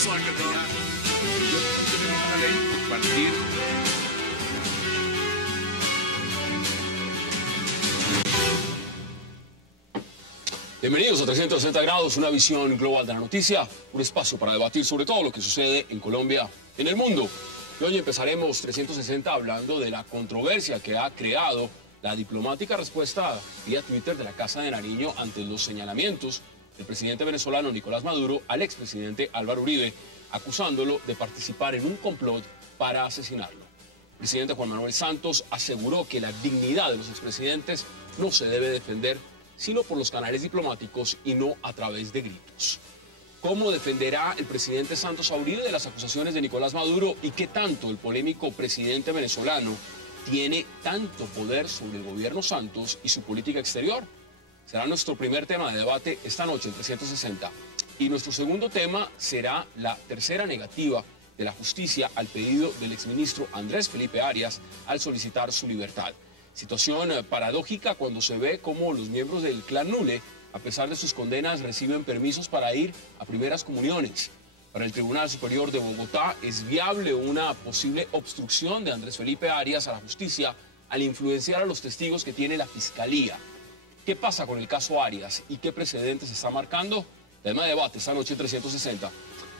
eso antes de ya. Yo tenemos una ley compartir. Bienvenidos a 360 grados, una visión global de la noticia, un espacio para debatir sobre todo lo que sucede en Colombia, en el mundo. Y hoy empezaremos 360 hablando de la controversia que ha creado la diplomática respuesta vía Twitter de la Casa de Nariño ante los señalamientos del presidente venezolano Nicolás Maduro al expresidente Álvaro Uribe, acusándolo de participar en un complot para asesinarlo. El presidente Juan Manuel Santos aseguró que la dignidad de los expresidentes no se debe defender sino por los canales diplomáticos y no a través de gritos. ¿Cómo defenderá el presidente Santos a Uribe de las acusaciones de Nicolás Maduro y qué tanto el polémico presidente venezolano tiene tanto poder sobre el gobierno Santos y su política exterior? Será nuestro primer tema de debate esta noche en 360. Y nuestro segundo tema será la tercera negativa de la justicia al pedido del exministro Andrés Felipe Arias al solicitar su libertad. Situación paradójica cuando se ve cómo los miembros del clan Nule, a pesar de sus condenas, reciben permisos para ir a primeras comuniones. Para el Tribunal Superior de Bogotá es viable una posible obstrucción de Andrés Felipe Arias a la justicia al influenciar a los testigos que tiene la Fiscalía. ¿Qué pasa con el caso Arias y qué precedentes se está marcando? Tema de debate esta noche en 360.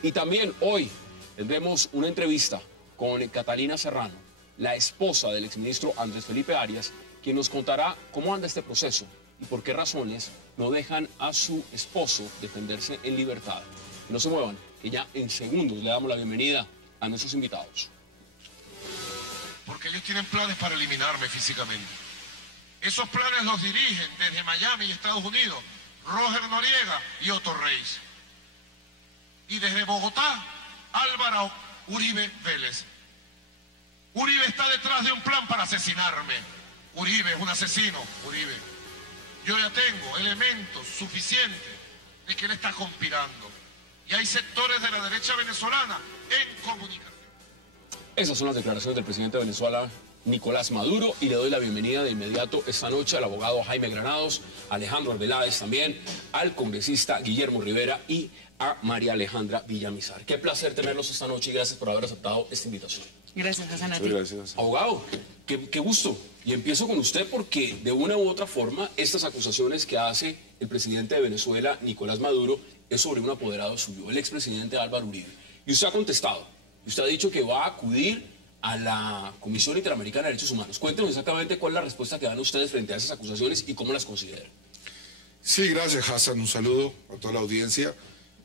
Y también hoy tendremos una entrevista con Catalina Serrano, la esposa del exministro Andrés Felipe Arias, quien nos contará cómo anda este proceso y por qué razones no dejan a su esposo defenderse en libertad. No se muevan, que ya en segundos le damos la bienvenida a nuestros invitados. Porque ellos tienen planes para eliminarme físicamente. Esos planes los dirigen desde Miami y Estados Unidos Roger Noriega y Otto Reis. Y desde Bogotá, Álvaro Uribe Vélez. Uribe está detrás de un plan para asesinarme. Uribe es un asesino, Uribe. Yo ya tengo elementos suficientes de que él está conspirando. Y hay sectores de la derecha venezolana en comunicación. Esas son las declaraciones del presidente de Venezuela, Nicolás Maduro, y le doy la bienvenida de inmediato esta noche al abogado Jaime Granados, a Alejandro Arbeláez también, al congresista Guillermo Rivera y a María Alejandra Villamizar. Qué placer tenerlos esta noche y gracias por haber aceptado esta invitación. Gracias, Hassan, a ti. Gracias. Abogado, qué gusto. Y empiezo con usted porque de una u otra forma estas acusaciones que hace el presidente de Venezuela, Nicolás Maduro, es sobre un apoderado suyo, el expresidente Álvaro Uribe. Y usted ha contestado. Usted ha dicho que va a acudir a la Comisión Interamericana de Derechos Humanos. Cuéntenos exactamente cuál es la respuesta que dan ustedes frente a esas acusaciones y cómo las consideran. Sí, gracias, Hassan. Un saludo a toda la audiencia.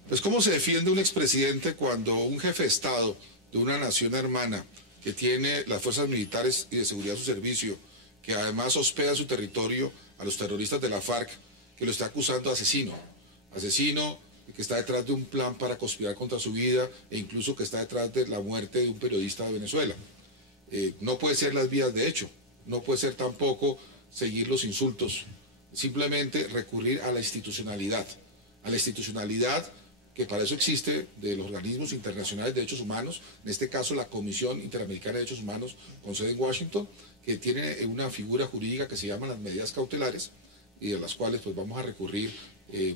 Pues, ¿cómo se defiende un expresidente cuando un jefe de Estado de una nación hermana que tiene las fuerzas militares y de seguridad a su servicio, que además hospeda su territorio a los terroristas de la FARC, que lo está acusando de asesino? Asesino que está detrás de un plan para conspirar contra su vida e incluso que está detrás de la muerte de un periodista de Venezuela. No puede ser las vías de hecho, no puede ser tampoco seguir los insultos, simplemente recurrir a la institucionalidad que para eso existe, de los organismos internacionales de derechos humanos, en este caso la Comisión Interamericana de Derechos Humanos con sede en Washington, que tiene una figura jurídica que se llama las medidas cautelares y de las cuales pues vamos a recurrir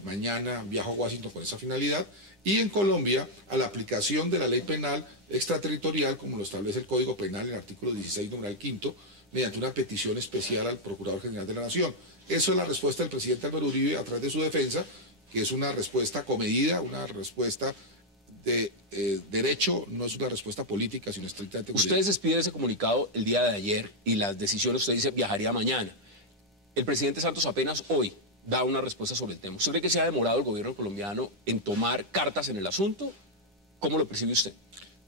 mañana. Viajo a Washington con esa finalidad, y en Colombia a la aplicación de la ley penal extraterritorial como lo establece el Código Penal en el artículo 16, numeral 5, mediante una petición especial al Procurador General de la Nación. Eso es la respuesta del presidente Álvaro Uribe a través de su defensa, que es una respuesta comedida, una respuesta de derecho, no es una respuesta política, sino estrictamente jurídica. Ustedes despiden ese comunicado el día de ayer y las decisiones, usted dice, viajaría mañana. El presidente Santos apenas hoy da una respuesta sobre el tema. ¿Usted cree que se ha demorado el gobierno colombiano en tomar cartas en el asunto? ¿Cómo lo percibe usted?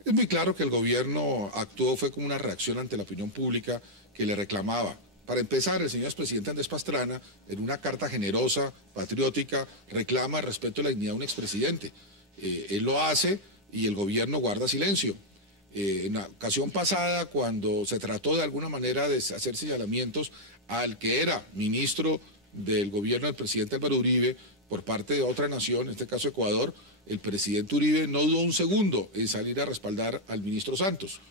Es muy claro que el gobierno actuó, fue como una reacción ante la opinión pública que le reclamaba. Para empezar, el señor expresidente Andrés Pastrana, en una carta generosa, patriótica, reclama el respeto a la dignidad de un expresidente. Él lo hace y el gobierno guarda silencio. En la ocasión pasada, cuando se trató de alguna manera de hacer señalamientos al que era ministro del gobierno del presidente Álvaro Uribe por parte de otra nación, en este caso Ecuador, el presidente Uribe no dudó un segundo en salir a respaldar al ministro Santos.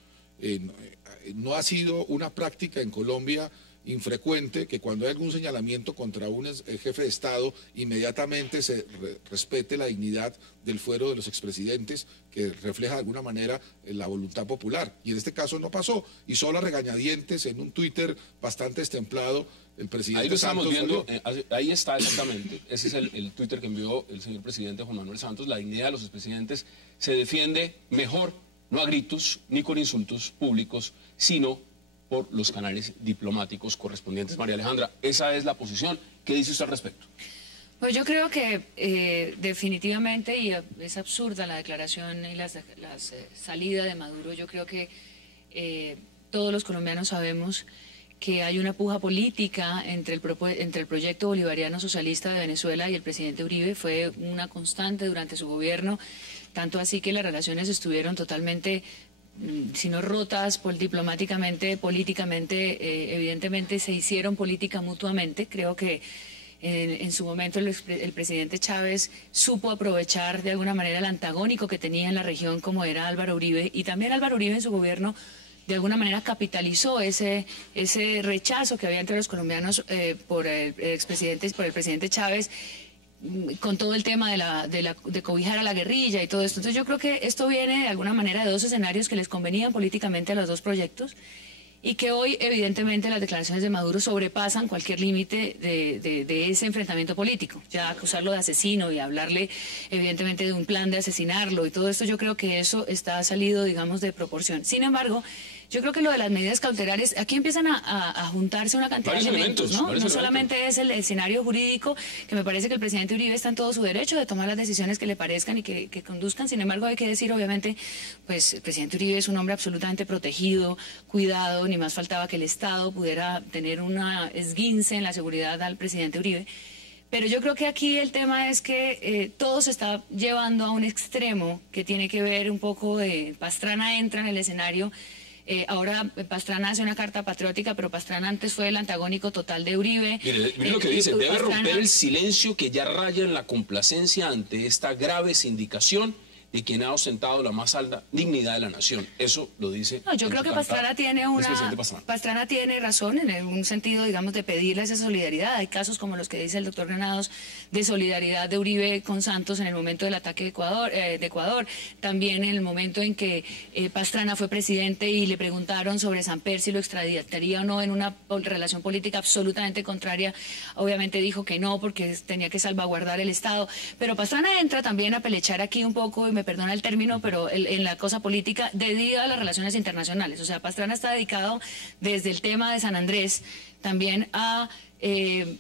No ha sido una práctica en Colombia infrecuente que cuando hay algún señalamiento contra un jefe de Estado, inmediatamente se respete la dignidad del fuero de los expresidentes, que refleja de alguna manera la voluntad popular. Y en este caso no pasó, y solo a regañadientes en un Twitter bastante destemplado, el presidente ahí lo estamos Santos viendo, salió. ahí está exactamente, ese es el Twitter que envió el señor presidente Juan Manuel Santos. La dignidad de los expresidentes se defiende mejor, no a gritos ni con insultos públicos, sino por los canales diplomáticos correspondientes. María Alejandra, esa es la posición. ¿Qué dice usted al respecto? Pues yo creo que definitivamente, y es absurda la declaración y la salida de Maduro. Yo creo que todos los colombianos sabemos que hay una puja política entre el proyecto bolivariano socialista de Venezuela y el presidente Uribe. Fue una constante durante su gobierno, tanto así que las relaciones estuvieron totalmente, si no rotas diplomáticamente, políticamente, evidentemente se hicieron política mutuamente. Creo que en su momento el presidente Chávez supo aprovechar de alguna manera el antagónico que tenía en la región, como era Álvaro Uribe, y también Álvaro Uribe en su gobierno de alguna manera capitalizó ese rechazo que había entre los colombianos por el presidente Chávez, con todo el tema de cobijar a la guerrilla y todo esto. Entonces yo creo que esto viene de alguna manera de dos escenarios que les convenían políticamente a los dos proyectos, y que hoy evidentemente las declaraciones de Maduro sobrepasan cualquier límite de ese enfrentamiento político. Ya acusarlo de asesino y hablarle evidentemente de un plan de asesinarlo y todo esto, yo creo que eso está salido, digamos, de proporción. Sin embargo, yo creo que lo de las medidas cautelares, aquí empiezan a juntarse una cantidad de elementos, ¿no? No solamente es el escenario jurídico, que me parece que el presidente Uribe está en todo su derecho de tomar las decisiones que le parezcan y que conduzcan. Sin embargo, hay que decir, obviamente, pues el presidente Uribe es un hombre absolutamente protegido, cuidado, ni más faltaba que el Estado pudiera tener una esguince en la seguridad al presidente Uribe. Pero yo creo que aquí el tema es que todo se está llevando a un extremo que tiene que ver un poco de Pastrana entra en el escenario. Ahora Pastrana hace una carta patriótica, pero Pastrana antes fue el antagónico total de Uribe. Mire lo que dice, debe romper el silencio que ya raya en la complacencia ante esta grave sindicación de quien ha ostentado la más alta dignidad de la nación. Eso lo dice. No, yo creo que Pastrana tiene Pastrana tiene razón en un sentido, digamos, de pedirle esa solidaridad. Hay casos como los que dice el doctor Granados de solidaridad de Uribe con Santos en el momento del ataque de Ecuador. También en el momento en que Pastrana fue presidente y le preguntaron sobre Samper si lo extraditaría o no en una relación política absolutamente contraria. Obviamente dijo que no, porque tenía que salvaguardar el Estado. Pero Pastrana entra también a pelechar aquí un poco, y me perdona el término, pero en la cosa política, dedicada a las relaciones internacionales. O sea, Pastrana está dedicado desde el tema de San Andrés también a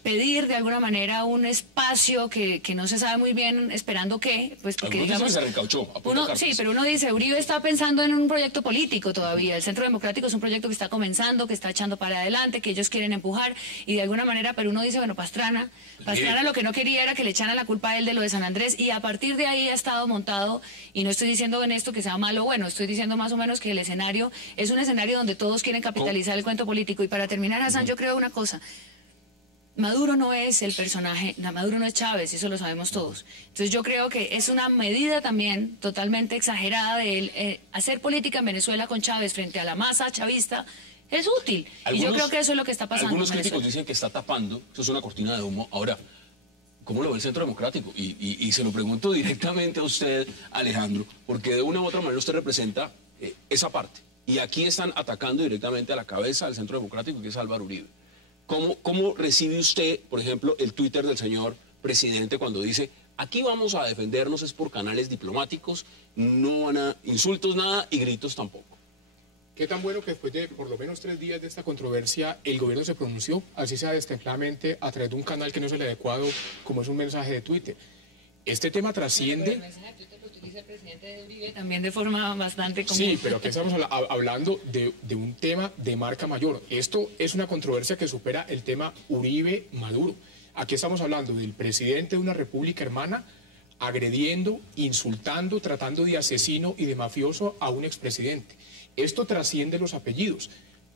pedir de alguna manera un espacio que no se sabe muy bien esperando qué, pues porque digamos, se recauchó, sí, pero uno dice, Uribe está pensando en un proyecto político todavía, el Centro Democrático es un proyecto que está comenzando, que está echando para adelante, que ellos quieren empujar, y de alguna manera, pero uno dice, bueno, Pastrana lo que no quería era que le echaran la culpa a él de lo de San Andrés, y a partir de ahí ha estado montado, y no estoy diciendo en esto que sea malo o bueno, estoy diciendo más o menos que el escenario es un escenario donde todos quieren capitalizar el cuento político. Y para terminar, Hassan, yo creo una cosa: Maduro no es el personaje, Maduro no es Chávez, eso lo sabemos todos. Entonces yo creo que es una medida también totalmente exagerada de hacer política en Venezuela con Chávez frente a la masa chavista. Es útil, y yo creo que eso es lo que está pasando. Algunos críticos dicen que está tapando, eso es una cortina de humo. Ahora, ¿cómo lo ve el Centro Democrático? Y se lo pregunto directamente a usted, Alejandro, porque de una u otra manera usted representa esa parte. Y aquí están atacando directamente a la cabeza del Centro Democrático, que es Álvaro Uribe. ¿Cómo recibe usted, por ejemplo, el Twitter del señor presidente cuando dice, aquí vamos a defendernos es por canales diplomáticos, no van a insultos nada y gritos tampoco? Qué tan bueno que después de por lo menos 3 días de esta controversia el gobierno se pronunció, así sea destempladamente, a través de un canal que no es el adecuado, como es un mensaje de Twitter. Este tema trasciende... El mensaje de Twitter lo utiliza el presidente de Uribe también de forma bastante común. Sí, pero aquí estamos hablando de un tema de marca mayor. Esto es una controversia que supera el tema Uribe-Maduro. Aquí estamos hablando del presidente de una república hermana agrediendo, insultando, tratando de asesino y de mafioso a un expresidente. Esto trasciende los apellidos.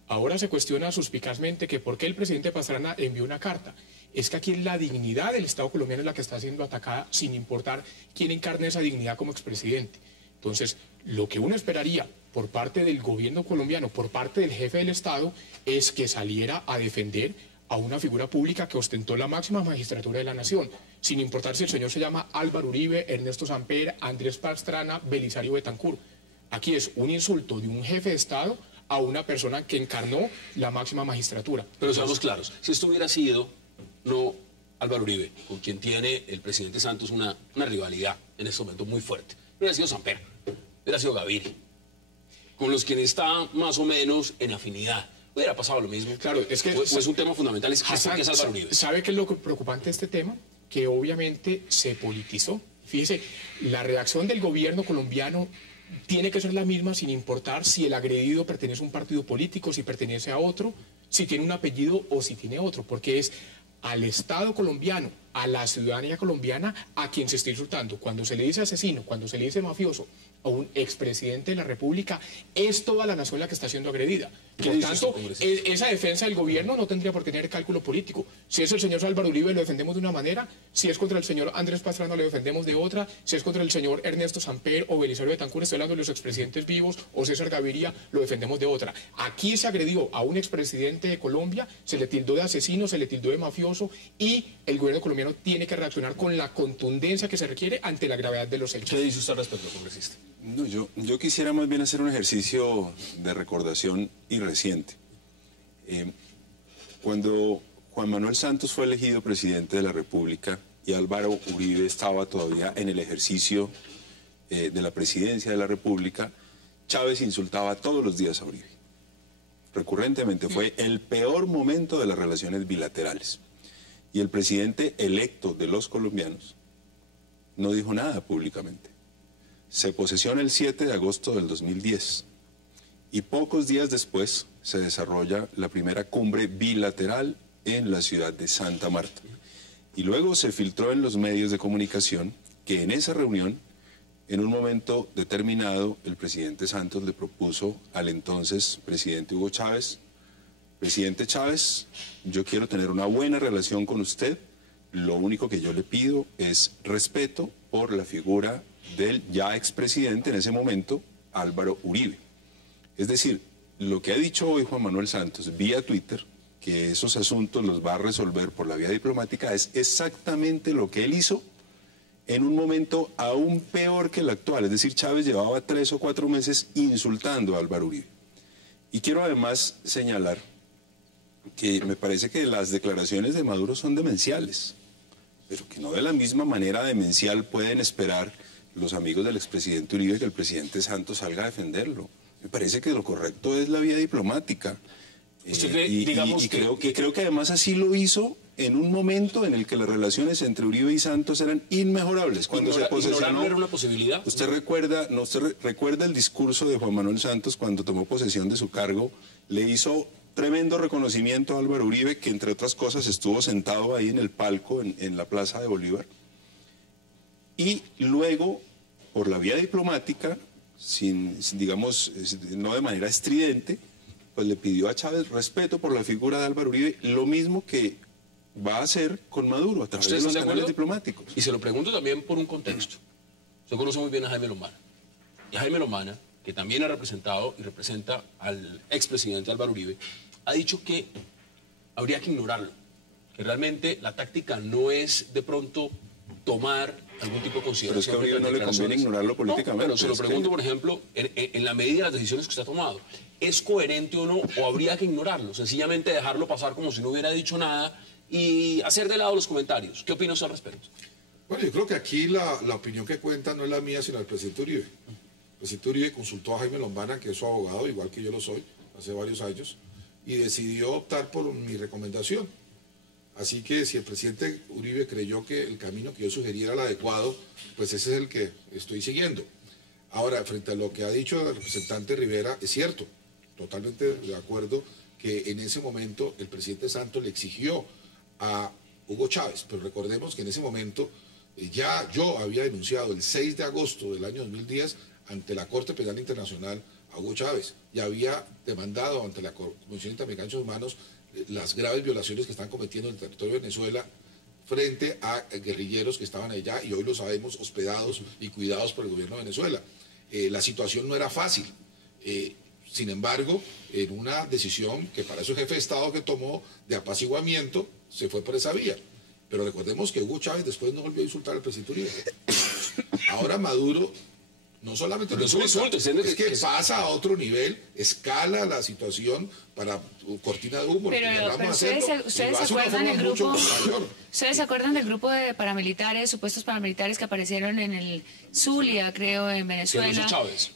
Ahora se cuestiona suspicazmente que por qué el presidente Pastrana envió una carta. Es que aquí la dignidad del Estado colombiano es la que está siendo atacada sin importar quién encarne esa dignidad como expresidente. Entonces, lo que uno esperaría por parte del gobierno colombiano, por parte del jefe del Estado, es que saliera a defender a una figura pública que ostentó la máxima magistratura de la nación, sin importar si el señor se llama Álvaro Uribe, Ernesto Samper, Andrés Pastrana, Belisario Betancur. Aquí es un insulto de un jefe de Estado a una persona que encarnó la máxima magistratura. Pero seamos claros, si esto hubiera sido no Álvaro Uribe, con quien tiene el presidente Santos una rivalidad en este momento muy fuerte, hubiera sido Samper, hubiera sido Gaviria, con los quienes está más o menos en afinidad. Hubiera pasado lo mismo. Claro, es que es un tema fundamental, es que es Álvaro Uribe. ¿Sabe qué es lo preocupante de este tema? Que obviamente se politizó. Fíjese, la reacción del gobierno colombiano tiene que ser la misma sin importar si el agredido pertenece a un partido político, si pertenece a otro, si tiene un apellido o si tiene otro, porque es al Estado colombiano, a la ciudadanía colombiana, a quien se está insultando. Cuando se le dice asesino, cuando se le dice mafioso a un expresidente de la República, es toda la nación la que está siendo agredida. Por tanto, esa defensa del gobierno no tendría por tener cálculo político. Si es el señor Álvaro Uribe, lo defendemos de una manera; si es contra el señor Andrés Pastrana, lo defendemos de otra; si es contra el señor Ernesto Samper o Belisario Betancur, estoy hablando de los expresidentes vivos, o César Gaviria, lo defendemos de otra. Aquí se agredió a un expresidente de Colombia, se le tildó de asesino, se le tildó de mafioso, y el gobierno colombiano tiene que reaccionar con la contundencia que se requiere ante la gravedad de los hechos. ¿Qué dice usted al respecto, congresista? No, yo quisiera más bien hacer un ejercicio de recordación y reciente. Cuando Juan Manuel Santos fue elegido presidente de la República y Álvaro Uribe estaba todavía en el ejercicio de la presidencia de la República, Chávez insultaba todos los días a Uribe. Recurrentemente, fue el peor momento de las relaciones bilaterales. Y el presidente electo de los colombianos no dijo nada públicamente. Se posesiona el 7 de agosto del 2010 y pocos días después se desarrolla la primera cumbre bilateral en la ciudad de Santa Marta. Y luego se filtró en los medios de comunicación que en esa reunión, en un momento determinado, el presidente Santos le propuso al entonces presidente Hugo Chávez: presidente Chávez, yo quiero tener una buena relación con usted, lo único que yo le pido es respeto por la figura del ya expresidente en ese momento, Álvaro Uribe. Es decir, lo que ha dicho hoy Juan Manuel Santos vía Twitter, que esos asuntos los va a resolver por la vía diplomática, es exactamente lo que él hizo en un momento aún peor que el actual. Es decir, Chávez llevaba 3 o 4 meses insultando a Álvaro Uribe. Y quiero además señalar que me parece que las declaraciones de Maduro son demenciales, pero que no de la misma manera demencial pueden esperar los amigos del expresidente Uribe que el presidente Santos salga a defenderlo. Me parece que lo correcto es la vía diplomática. Creo que además así lo hizo en un momento en el que las relaciones entre Uribe y Santos eran inmejorables. Cuando se posesionó, ¿no era una posibilidad? ¿Usted recuerda el discurso de Juan Manuel Santos cuando tomó posesión de su cargo? Le hizo tremendo reconocimiento a Álvaro Uribe, que entre otras cosas estuvo sentado ahí en el palco en la Plaza de Bolívar. Y luego, por la vía diplomática, digamos, no de manera estridente, pues le pidió a Chávez respeto por la figura de Álvaro Uribe, lo mismo que va a hacer con Maduro a través de los canales diplomáticos. Y se lo pregunto también por un contexto. Usted conoce muy bien a Jaime Lomana. Y Jaime Lomana, que también ha representado y representa al expresidente Álvaro Uribe, ha dicho que habría que ignorarlo, que realmente la táctica no es de pronto tomar algún tipo de consideración. Pero es que a Uribe no le conviene ignorarlo políticamente. No, pero se lo pregunto, por ejemplo, en la medida de las decisiones que usted ha tomado, ¿es coherente o no? ¿O habría que ignorarlo? Sencillamente dejarlo pasar como si no hubiera dicho nada y hacer de lado los comentarios. ¿Qué opina usted al respecto? Bueno, yo creo que aquí la opinión que cuenta no es la mía, sino del presidente Uribe. El presidente Uribe consultó a Jaime Lombana, que es su abogado, igual que yo lo soy, hace varios años, y decidió optar por mi recomendación. Así que si el presidente Uribe creyó que el camino que yo sugería era el adecuado, pues ese es el que estoy siguiendo. Ahora, frente a lo que ha dicho el representante Rivera, es cierto, totalmente de acuerdo que en ese momento el presidente Santos le exigió a Hugo Chávez, pero recordemos que en ese momento ya yo había denunciado el 6 de agosto del año 2010 ante la Corte Penal Internacional a Hugo Chávez y había demandado ante la Comisión Interamericana de Derechos Humanos las graves violaciones que están cometiendo en el territorio de Venezuela frente a guerrilleros que estaban allá y hoy lo sabemos, hospedados y cuidados por el gobierno de Venezuela. La situación no era fácil. Sin embargo, en una decisión que para eso el jefe de Estado que tomó de apaciguamiento, se fue por esa vía. Pero recordemos que Hugo Chávez después no volvió a insultar al presidente Uribe. Ahora Maduro no solamente lo insulta, es que pasa a otro nivel, escala la situación para cortina de humo. Pero ustedes se acuerdan del grupo, ¿ustedes se acuerdan del grupo de paramilitares, supuestos paramilitares que aparecieron en el Zulia, creo, en Venezuela?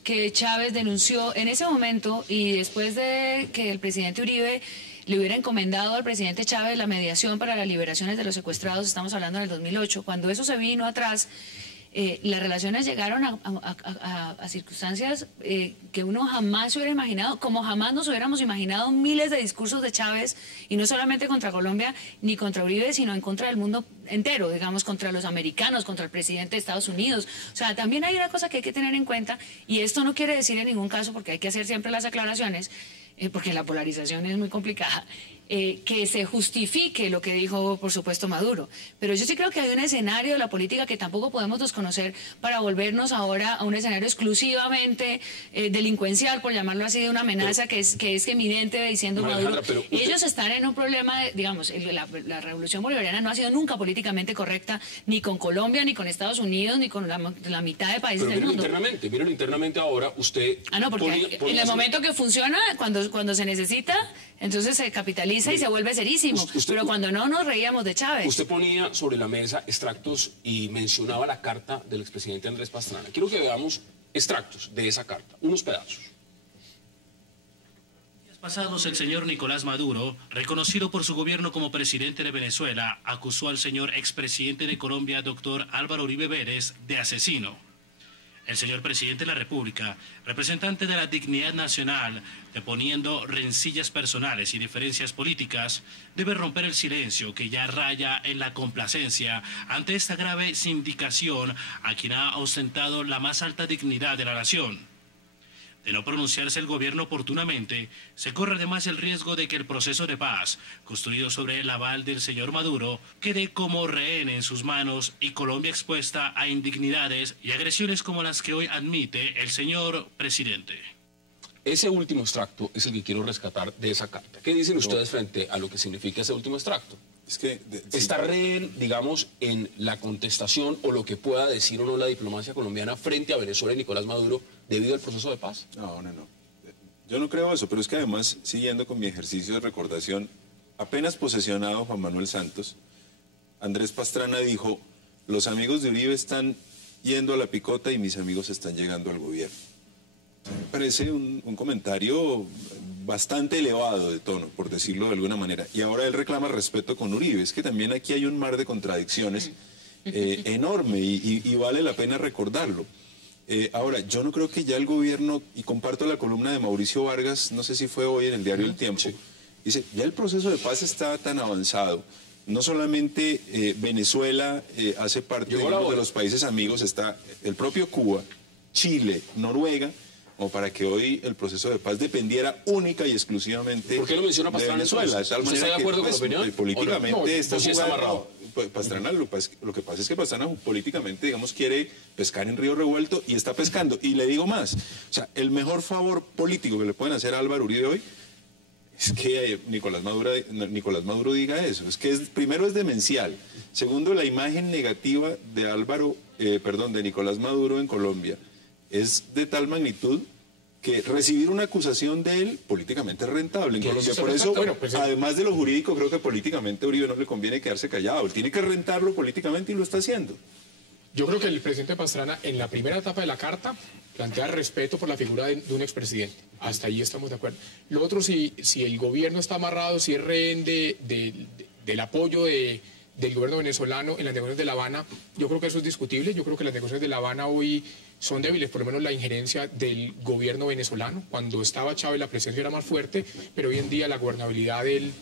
Que Chávez denunció en ese momento, y después de que el presidente Uribe le hubiera encomendado al presidente Chávez la mediación para las liberaciones de los secuestrados, estamos hablando del 2008, cuando eso se vino atrás, las relaciones llegaron a circunstancias que uno jamás se hubiera imaginado, como jamás nos hubiéramos imaginado miles de discursos de Chávez, y no solamente contra Colombia ni contra Uribe, sino en contra del mundo entero, digamos, contra los americanos, contra el presidente de Estados Unidos. O sea, también hay una cosa que hay que tener en cuenta, y esto no quiere decir en ningún caso, porque hay que hacer siempre las aclaraciones, porque la polarización es muy complicada, que se justifique lo que dijo, por supuesto, Maduro. Pero yo sí creo que hay un escenario de la política que tampoco podemos desconocer para volvernos ahora a un escenario exclusivamente delincuencial, por llamarlo así, de una amenaza que es eminente, diciendo Maduro. Y ellos están en un problema, digamos, la revolución bolivariana no ha sido nunca políticamente correcta, ni con Colombia, ni con Estados Unidos, ni con la mitad de países del mundo. Mírenlo internamente ahora, usted... no, porque en el momento que funciona, cuando se necesita, entonces se capitaliza y se vuelve serísimo. Pero cuando no, nos reíamos de Chávez. Usted ponía sobre la mesa extractos y mencionaba la carta del expresidente Andrés Pastrana. Quiero que veamos extractos de esa carta, unos pedazos. Días pasados, el señor Nicolás Maduro, reconocido por su gobierno como presidente de Venezuela, acusó al señor expresidente de Colombia, doctor Álvaro Uribe Vélez, de asesino. El señor presidente de la República, representante de la dignidad nacional, deponiendo rencillas personales y diferencias políticas, debe romper el silencio que ya raya en la complacencia ante esta grave sindicación a quien ha ostentado la más alta dignidad de la nación. De no pronunciarse el gobierno oportunamente, se corre además el riesgo de que el proceso de paz, construido sobre el aval del señor Maduro, quede como rehén en sus manos y Colombia expuesta a indignidades y agresiones como las que hoy admite el señor presidente. Ese último extracto es el que quiero rescatar de esa carta. ¿Qué dicen ustedes frente a lo que significa ese último extracto? Es que ¿está rehén, digamos, en la contestación o lo que pueda decir o no la diplomacia colombiana frente a Venezuela y Nicolás Maduro debido al proceso de paz? No. Yo no creo eso, pero es que además, siguiendo con mi ejercicio de recordación, apenas posesionado Juan Manuel Santos, Andrés Pastrana dijo, los amigos de Uribe están yendo a la picota y mis amigos están llegando al gobierno. Me parece un comentario bastante elevado de tono, por decirlo de alguna manera. Y ahora él reclama respeto con Uribe. Es que también aquí hay un mar de contradicciones enorme y vale la pena recordarlo. Ahora, yo no creo que ya el gobierno, y comparto la columna de Mauricio Vargas, no sé si fue hoy en el diario El Tiempo, dice, ya el proceso de paz está tan avanzado. No solamente Venezuela hace parte de los países amigos, está el propio Cuba, Chile, Noruega, como para que hoy el proceso de paz dependiera única y exclusivamente ¿por qué lo menciona Pastrana de Venezuela? ¿Usted está de acuerdo con la opinión? Políticamente está amarrado. Pastrana, lo que pasa es que Pastrana políticamente, digamos, quiere pescar en río revuelto y está pescando. Y le digo más, o sea, el mejor favor político que le pueden hacer a Álvaro Uribe hoy es que Nicolás Maduro diga eso. Es que primero es demencial. Segundo, la imagen negativa de Nicolás Maduro en Colombia es de tal magnitud que recibir una acusación de él políticamente es rentable en Colombia. Por eso, además de lo jurídico, creo que políticamente a Uribe no le conviene quedarse callado. Él tiene que rentarlo políticamente y lo está haciendo. Yo creo que el presidente Pastrana, en la primera etapa de la carta, plantea respeto por la figura de un expresidente. Hasta ahí estamos de acuerdo. Lo otro, si el gobierno está amarrado, si es rehén del apoyo del gobierno venezolano en las negociaciones de La Habana, yo creo que eso es discutible. Yo creo que las negociaciones de La Habana hoy son débiles, por lo menos la injerencia del gobierno venezolano. Cuando estaba Chávez la presencia era más fuerte, pero hoy en día la gobernabilidad del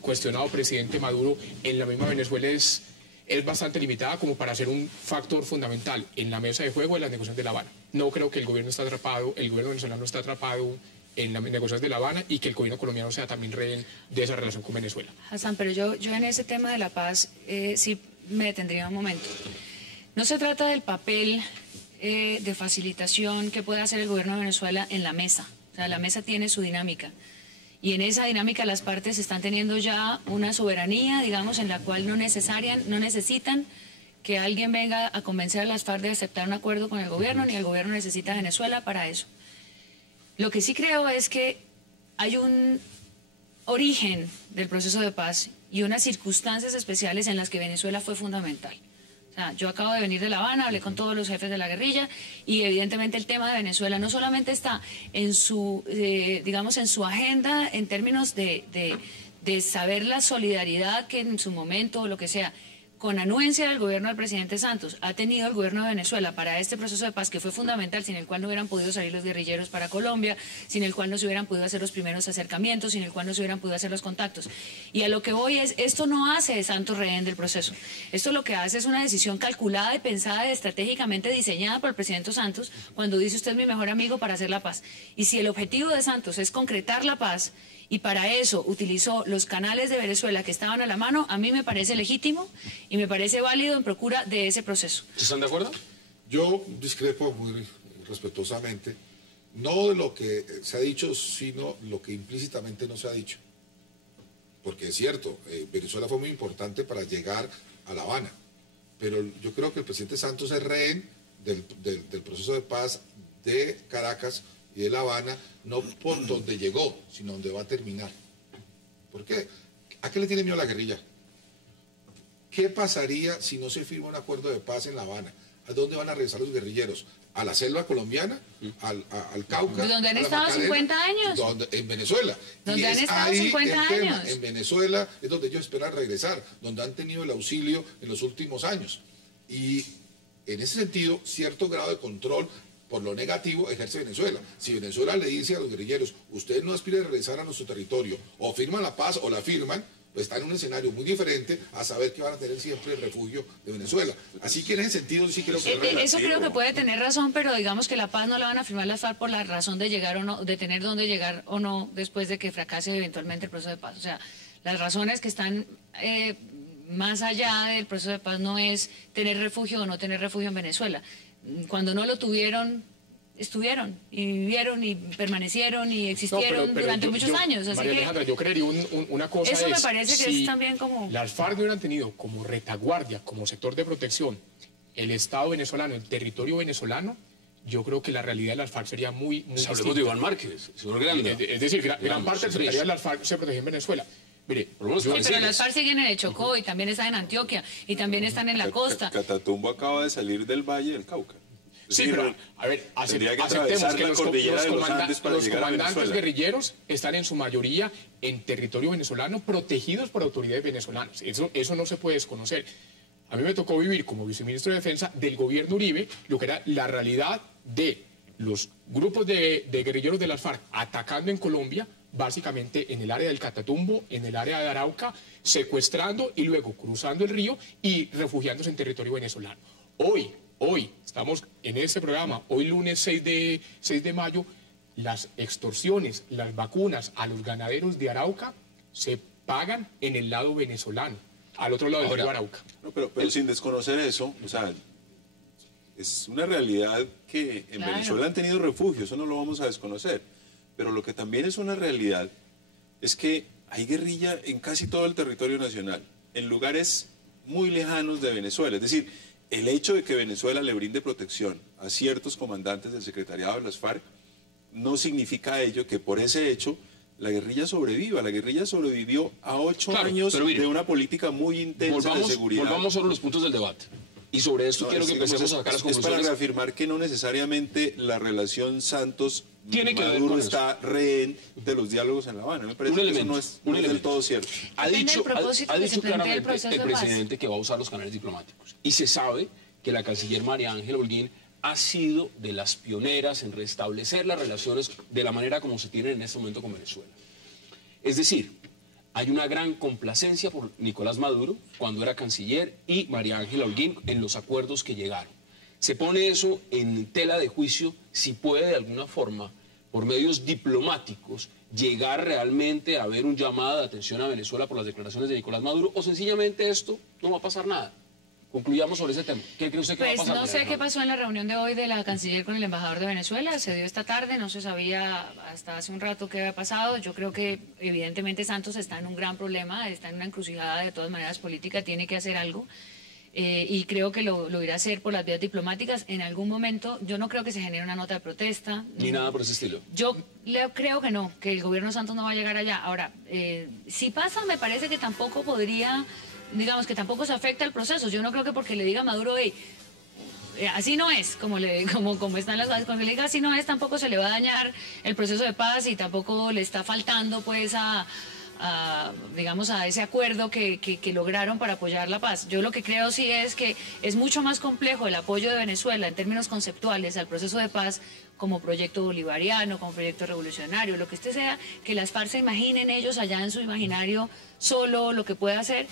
cuestionado presidente Maduro en la misma Venezuela es bastante limitada como para ser un factor fundamental en la mesa de juego de las negociaciones de La Habana. No creo que el gobierno venezolano está atrapado en las negociaciones de La Habana y que el gobierno colombiano sea también rehén de esa relación con Venezuela. Hassan, pero yo en ese tema de la paz sí me detendría un momento. No se trata del papel de facilitación que puede hacer el gobierno de Venezuela en la mesa. O sea, la mesa tiene su dinámica. Y en esa dinámica las partes están teniendo ya una soberanía, digamos, en la cual no necesitan que alguien venga a convencer a las FARC de aceptar un acuerdo con el gobierno, ni el gobierno necesita a Venezuela para eso. Lo que sí creo es que hay un origen del proceso de paz y unas circunstancias especiales en las que Venezuela fue fundamental. O sea, yo acabo de venir de La Habana, hablé con todos los jefes de la guerrilla y evidentemente el tema de Venezuela no solamente está en su, digamos, en su agenda en términos de saber la solidaridad que en su momento o lo que sea, con anuencia del gobierno del presidente Santos, ha tenido el gobierno de Venezuela para este proceso de paz que fue fundamental, sin el cual no hubieran podido salir los guerrilleros para Colombia, sin el cual no se hubieran podido hacer los primeros acercamientos, sin el cual no se hubieran podido hacer los contactos. Y a lo que voy es, esto no hace de Santos rehén del proceso. Esto lo que hace es una decisión calculada y pensada y estratégicamente diseñada por el presidente Santos cuando dice usted es mi mejor amigo para hacer la paz. Y si el objetivo de Santos es concretar la paz, y para eso utilizó los canales de Venezuela que estaban a la mano, a mí me parece legítimo y me parece válido en procura de ese proceso. ¿Están de acuerdo? Yo discrepo muy respetuosamente, no de lo que se ha dicho, sino lo que implícitamente no se ha dicho. Porque es cierto, Venezuela fue muy importante para llegar a La Habana, pero yo creo que el presidente Santos es rehén del proceso de paz de Caracas y de La Habana, no por donde llegó, sino donde va a terminar. ¿Por qué? ¿A qué le tiene miedo la guerrilla? ¿Qué pasaría si no se firma un acuerdo de paz en La Habana? ¿A dónde van a regresar los guerrilleros? ¿A la selva colombiana? ¿Al Cauca? ¿Donde han ¿A la estado Macarena? 50 años? En Venezuela. ¿Donde han estado 50 años? En Venezuela es donde ellos esperan regresar, donde han tenido el auxilio en los últimos años. Y en ese sentido, cierto grado de control por lo negativo ejerce Venezuela. Si Venezuela le dice a los guerrilleros, ustedes no aspiran a regresar a nuestro territorio, o firman la paz o la firman, pues está en un escenario muy diferente a saber que van a tener siempre el refugio de Venezuela. Así que en ese sentido sí creo que... Eso creo que puede tener razón, pero digamos que la paz no la van a firmar las FARC por la razón de llegar o no, de tener dónde llegar o no después de que fracase eventualmente el proceso de paz. O sea, las razones que están más allá del proceso de paz no es tener refugio o no tener refugio en Venezuela. Cuando no lo tuvieron, estuvieron y vivieron y permanecieron y existieron durante muchos años. Así María Alejandra, yo creería una cosa eso me parece que si es también como... las FARC hubieran tenido como retaguardia, como sector de protección, el Estado venezolano, el territorio venezolano, yo creo que la realidad de las FARC sería muy pues hablemos de Iván Márquez, señor Grande. Es decir, gran parte del secretario de las FARC se protegía en Venezuela. Mire, sí, pero las FARC siguen en el Chocó y también están en Antioquia y también están en la costa. Catatumbo acaba de salir del Valle del Cauca. Sí, pero a ver, aceptemos que los comandantes guerrilleros están en su mayoría en territorio venezolano protegidos por autoridades venezolanas. Eso no se puede desconocer. A mí me tocó vivir como viceministro de Defensa del gobierno Uribe lo que era la realidad de los grupos de guerrilleros de las FARC atacando en Colombia, básicamente en el área del Catatumbo, en el área de Arauca, secuestrando y luego cruzando el río y refugiándose en territorio venezolano. Hoy, estamos en este programa, hoy lunes 6 de mayo, las extorsiones, las vacunas a los ganaderos de Arauca se pagan en el lado venezolano, al otro lado del río Arauca. No, pero sin desconocer eso, o sea, es una realidad que en Venezuela han tenido refugio, eso no lo vamos a desconocer. Pero lo que también es una realidad es que hay guerrilla en casi todo el territorio nacional, en lugares muy lejanos de Venezuela. Es decir, el hecho de que Venezuela le brinde protección a ciertos comandantes del secretariado de las FARC no significa ello que por ese hecho la guerrilla sobreviva. La guerrilla sobrevivió a 8 años de una política muy intensa de seguridad. Volvamos sobre los puntos del debate. Y sobre esto quiero que empecemos a sacar las conclusiones. Es para reafirmar que no necesariamente la relación Santos tiene que ver Maduro con está rehén de los diálogos en La Habana. Me parece que eso no es del todo cierto. Ha dicho claramente el presidente que va a usar los canales diplomáticos. Y se sabe que la canciller María Ángela Holguín ha sido de las pioneras en restablecer las relaciones de la manera como se tienen en este momento con Venezuela. Es decir, hay una gran complacencia por Nicolás Maduro cuando era canciller y María Ángela Holguín en los acuerdos que llegaron. Se pone eso en tela de juicio si puede de alguna forma, por medios diplomáticos, llegar realmente a ver un llamado de atención a Venezuela por las declaraciones de Nicolás Maduro o sencillamente esto no va a pasar nada. Concluyamos sobre ese tema. ¿Qué cree usted que va a Pues pasar? no sé qué pasó en la reunión de hoy de la canciller con el embajador de Venezuela. Se dio esta tarde, no se sabía hasta hace un rato qué había pasado. Yo creo que evidentemente Santos está en un gran problema, está en una encrucijada de todas maneras política, tiene que hacer algo. Y creo que lo irá a hacer por las vías diplomáticas. En algún momento, yo no creo que se genere una nota de protesta. Ni nada por ese estilo. Yo creo que no, que el gobierno Santos no va a llegar allá. Ahora, si pasa, me parece que tampoco podría, digamos, que tampoco se afecta el proceso. Yo no creo que porque le diga a Maduro, hey, así no es, como están las cosas, cuando le diga así no es, tampoco se le va a dañar el proceso de paz y tampoco le está faltando, pues, digamos, a ese acuerdo que lograron para apoyar la paz. Yo lo que creo sí es que es mucho más complejo el apoyo de Venezuela en términos conceptuales al proceso de paz como proyecto bolivariano, como proyecto revolucionario, lo que usted sea, que las FARC se imaginen ellos allá en su imaginario solo lo que puede hacer,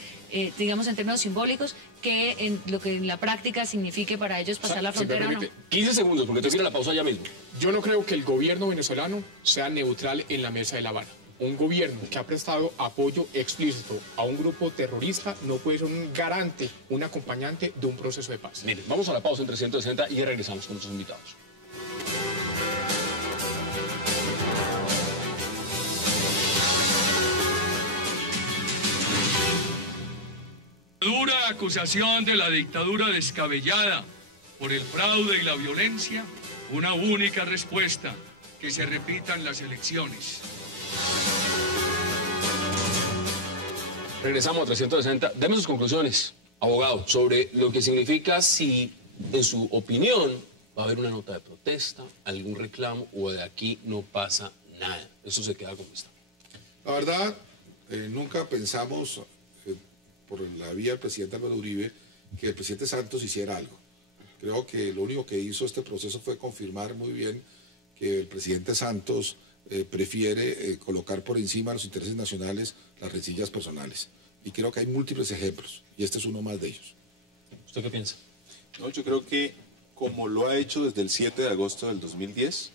digamos, en términos simbólicos, que en lo que en la práctica signifique para ellos pasar la frontera o no. 15 segundos, porque te quiero la pausa ya mismo. Yo no creo que el gobierno venezolano sea neutral en la mesa de La Habana. Un gobierno que ha prestado apoyo explícito a un grupo terrorista no puede ser un garante, un acompañante de un proceso de paz. Miren, vamos a la pausa en 360 y ya regresamos con nuestros invitados. Dura acusación de la dictadura descabellada por el fraude y la violencia, una única respuesta, que se repitan las elecciones. Regresamos a 360. Deme sus conclusiones, abogado, sobre lo que significa si, en su opinión, va a haber una nota de protesta, algún reclamo o de aquí no pasa nada. Eso se queda como está. La verdad, nunca pensamos, por la vía del presidente Álvaro Uribe, que el presidente Santos hiciera algo. Creo que lo único que hizo este proceso fue confirmar muy bien que el presidente Santos prefiere colocar por encima de los intereses nacionales las rencillas personales. Y creo que hay múltiples ejemplos, y este es uno más de ellos. ¿Usted qué piensa? No, yo creo que, como lo ha hecho desde el 7 de agosto del 2010,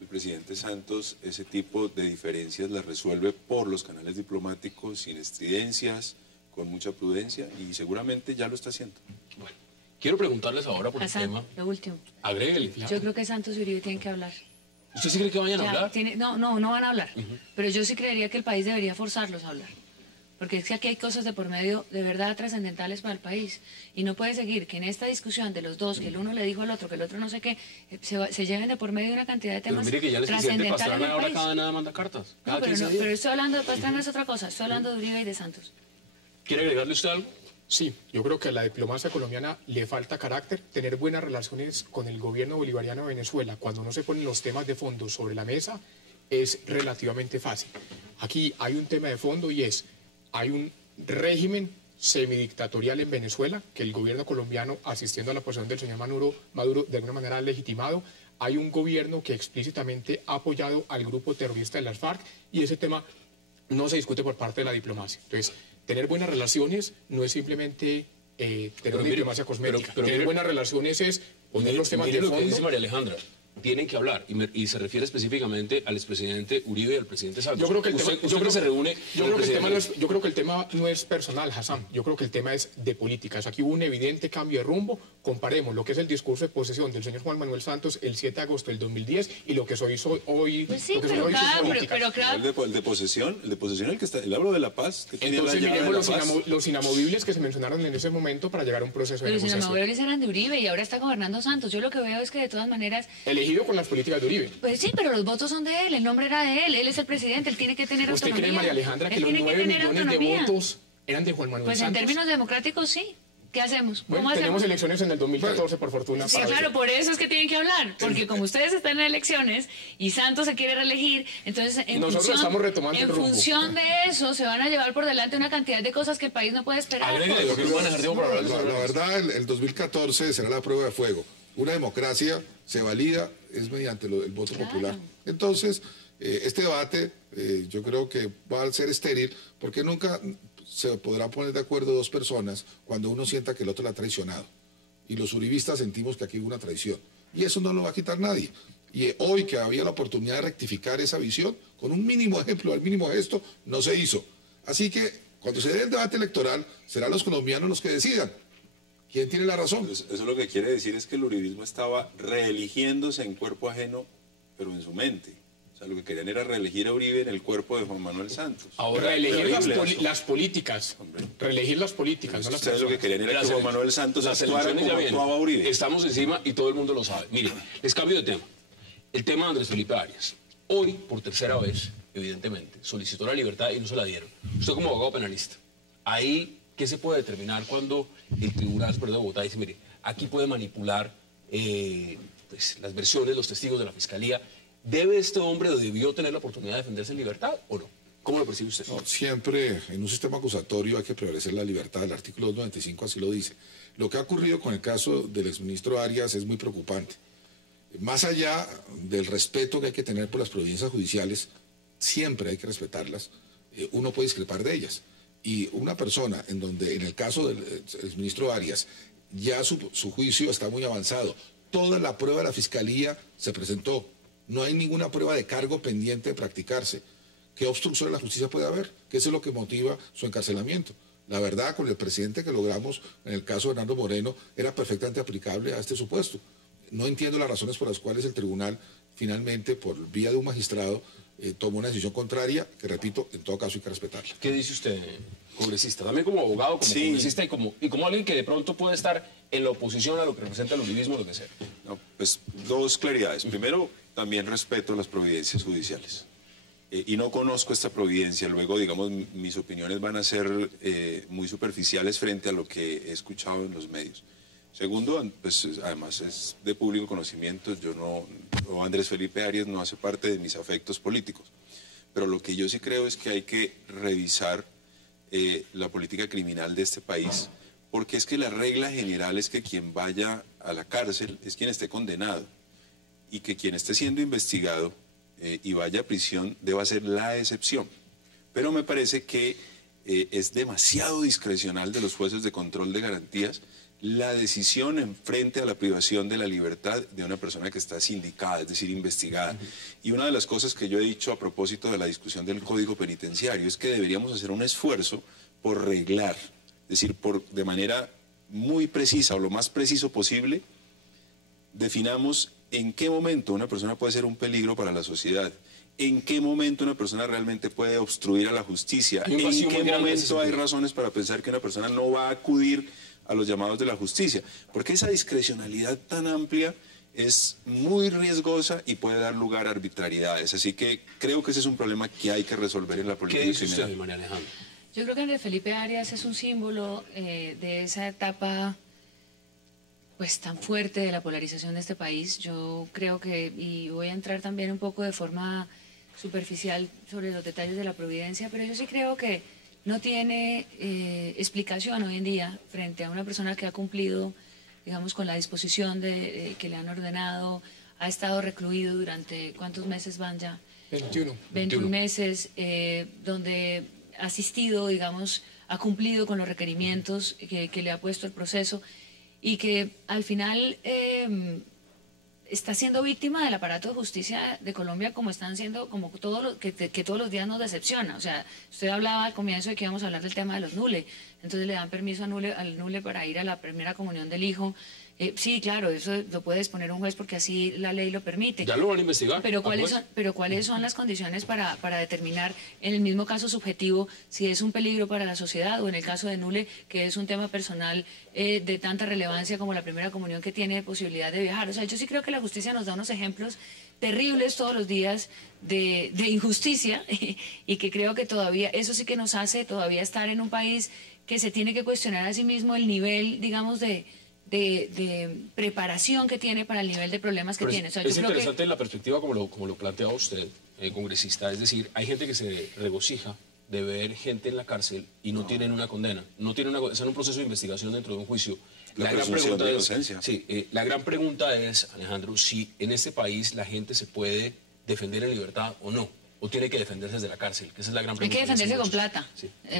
el presidente Santos ese tipo de diferencias las resuelve por los canales diplomáticos, sin estridencias, con mucha prudencia, y seguramente ya lo está haciendo. Bueno, quiero preguntarles ahora por Hassan, el tema. lo último. Agréguele. Yo creo que Santos y Uribe tienen que hablar. ¿Usted sí cree que vayan a hablar? No van a hablar. Pero yo sí creería que el país debería forzarlos a hablar. Porque es que aquí hay cosas de por medio de verdad trascendentales para el país. Y no puede seguir que en esta discusión de los dos, que el uno le dijo al otro, que el otro no sé qué, se lleven de por medio de una cantidad de temas Pero mire que ya el presidente trascendentales Pastrana del ahora país. cada nada manda cartas. Cada No, 15 días. pero estoy hablando de Pastrana, es otra cosa. Estoy hablando de Uribe y de Santos. ¿Quiere agregarle usted algo? Sí, yo creo que a la diplomacia colombiana le falta carácter, tener buenas relaciones con el gobierno bolivariano de Venezuela. Cuando no se ponen los temas de fondo sobre la mesa, es relativamente fácil. Aquí hay un tema de fondo y hay un régimen semidictatorial en Venezuela, que el gobierno colombiano, asistiendo a la posición del señor Maduro de alguna manera ha legitimado. Hay un gobierno que explícitamente ha apoyado al grupo terrorista de las FARC y ese tema no se discute por parte de la diplomacia. Entonces, tener buenas relaciones no es simplemente tener una diplomacia cosmética. Tener buenas relaciones es poner los temas de lo que dice fondo. María Alejandra. Tienen que hablar, y se refiere específicamente al expresidente Uribe y al presidente Santos. Yo creo que el tema, yo creo que el tema no es personal, Hassan. Yo creo que el tema es de políticas. Aquí hubo un evidente cambio de rumbo. Comparemos lo que es el discurso de posesión del señor Juan Manuel Santos el 7 de agosto del 2010 y lo que se hizo hoy. Pues sí, lo que se pero hizo hoy sus claro, políticas. pero claro. El de posesión, el que está, el hablo de la paz, que tiene Entonces la llave miremos de la paz. los inamovibles que se mencionaron en ese momento para llegar a un proceso de Pero si los negociación. modelos eran de Uribe y ahora está gobernando Santos. Yo lo que veo es que de todas maneras... Elegido con las políticas de Uribe. Pues sí, pero los votos son de él, el nombre era de él es el presidente, él tiene que tener ¿Usted autonomía. cree, María Alejandra, que Él los tiene 9 tener millones autonomía. de votos eran de Juan Manuel Pues Santos? en términos democráticos sí. ¿Qué hacemos? Bueno, ¿Cómo tenemos hacemos? elecciones en el 2014, por fortuna. Sí, para claro, eso. por eso es que tienen que hablar, porque como ustedes están en elecciones y Santos se quiere reelegir, entonces Nosotros estamos retomando el rumbo. función de eso se van a llevar por delante una cantidad de cosas que el país no puede esperar. Agréguele, lo que van a dejar tiempo para hablar. La verdad, el 2014 será la prueba de fuego. Una democracia se valida es mediante el voto popular. Entonces, este debate yo creo que va a ser estéril porque nunca se podrá poner de acuerdo dos personas cuando uno sienta que el otro la ha traicionado. Y los uribistas sentimos que aquí hubo una traición. Y eso no lo va a quitar nadie. Y hoy que había la oportunidad de rectificar esa visión, con un mínimo ejemplo, al mínimo gesto, no se hizo. Así que cuando se dé el debate electoral, serán los colombianos los que decidan. ¿Quién tiene la razón? Eso lo que quiere decir es que el uribismo estaba reeligiéndose en cuerpo ajeno, pero en su mente. O sea, lo que querían era reelegir a Uribe en el cuerpo de Juan Manuel Santos. Ahora, reelegir las políticas. Reelegir las políticas, no las personas. Lo que querían era que Juan Manuel Santos actuara como actuaba Uribe. Estamos encima y todo el mundo lo sabe. Miren, les cambio de tema. El tema de Andrés Felipe Arias. Hoy, por tercera vez, evidentemente, solicitó la libertad y no se la dieron. Usted como abogado penalista, ahí, ¿qué se puede determinar cuando el Tribunal Superior de Bogotá dice, mire, aquí puede manipular pues, las versiones, los testigos de la Fiscalía? ¿Debe este hombre o debió tener la oportunidad de defenderse en libertad o no? ¿Cómo lo percibe usted? No, siempre en un sistema acusatorio hay que prevalecer la libertad. El artículo 295 así lo dice. Lo que ha ocurrido con el caso del exministro Arias es muy preocupante. Más allá del respeto que hay que tener por las providencias judiciales, siempre hay que respetarlas, uno puede discrepar de ellas. Y una persona en donde, en el caso del exministro Arias, ya su juicio está muy avanzado, toda la prueba de la Fiscalía se presentó, no hay ninguna prueba de cargo pendiente de practicarse. ¿Qué obstrucción de la justicia puede haber? ¿Qué es lo que motiva su encarcelamiento? La verdad, con el presidente que logramos en el caso de Hernando Moreno, era perfectamente aplicable a este supuesto. No entiendo las razones por las cuales el tribunal finalmente, por vía de un magistrado, tomó una decisión contraria, que repito, en todo caso hay que respetarla. ¿Qué dice usted, congresista? También como abogado, como congresista y como alguien que de pronto puede estar en la oposición a lo que representa el uribismo, lo que sea. No, pues dos claridades. Primero, también respeto las providencias judiciales. Y no conozco esta providencia. Luego, digamos, mis opiniones van a ser muy superficiales frente a lo que he escuchado en los medios. Segundo, pues además es de público conocimiento, Andrés Felipe Arias no hace parte de mis afectos políticos. Pero lo que yo sí creo es que hay que revisar la política criminal de este país, porque es que la regla general es que quien vaya a la cárcel es quien esté condenado, y que quien esté siendo investigado y vaya a prisión deba ser la excepción. Pero me parece que es demasiado discrecional de los jueces de control de garantías la decisión en frente a la privación de la libertad de una persona que está sindicada, es decir, investigada. Y una de las cosas que yo he dicho a propósito de la discusión del Código Penitenciario es que deberíamos hacer un esfuerzo por reglar, es decir, de manera muy precisa o lo más preciso posible, definamos en qué momento una persona puede ser un peligro para la sociedad, en qué momento una persona realmente puede obstruir a la justicia, en qué momento hay razones para pensar que una persona no va a acudir a los llamados de la justicia, porque esa discrecionalidad tan amplia es muy riesgosa y puede dar lugar a arbitrariedades. Así que creo que ese es un problema que hay que resolver en la política criminal. ¿Qué dice usted, María Alejandra? Yo creo que Andrés Felipe Arias es un símbolo de esa etapa pues tan fuerte de la polarización de este país. Yo creo que, y voy a entrar también un poco de forma superficial sobre los detalles de la providencia, pero yo sí creo que no tiene explicación hoy en día frente a una persona que ha cumplido, digamos, con la disposición que le han ordenado, ha estado recluido durante, ¿cuántos meses van ya? 21 meses, donde ha asistido, digamos, ha cumplido con los requerimientos que le ha puesto el proceso y que al final está siendo víctima del aparato de justicia de Colombia, como están siendo, como que todos los días nos decepciona. O sea, usted hablaba al comienzo de que íbamos a hablar del tema de los NULE, entonces le dan permiso al NULE para ir a la primera comunión del hijo. Sí, claro, eso lo puede disponer un juez porque así la ley lo permite. Ya lo van a investigar. Pero ¿cuáles son las condiciones para determinar, en el mismo caso subjetivo, si es un peligro para la sociedad o en el caso de NULE, que es un tema personal de tanta relevancia como la primera comunión que tiene posibilidad de viajar? O sea, yo sí creo que la justicia nos da unos ejemplos terribles todos los días de injusticia y que creo que todavía, eso sí que nos hace todavía estar en un país que se tiene que cuestionar a sí mismo el nivel, digamos, de preparación que tiene para el nivel de problemas que tiene. O sea, es interesante la perspectiva como lo plantea usted, congresista. Es decir, hay gente que se regocija de ver gente en la cárcel y no tienen una condena. Están en un proceso de investigación dentro de un juicio. La gran pregunta la gran pregunta es, Alejandro, si en este país la gente se puede defender en libertad o no. ¿O tiene que defenderse desde la cárcel? Que esa es la gran pregunta. Hay que defenderse con plata,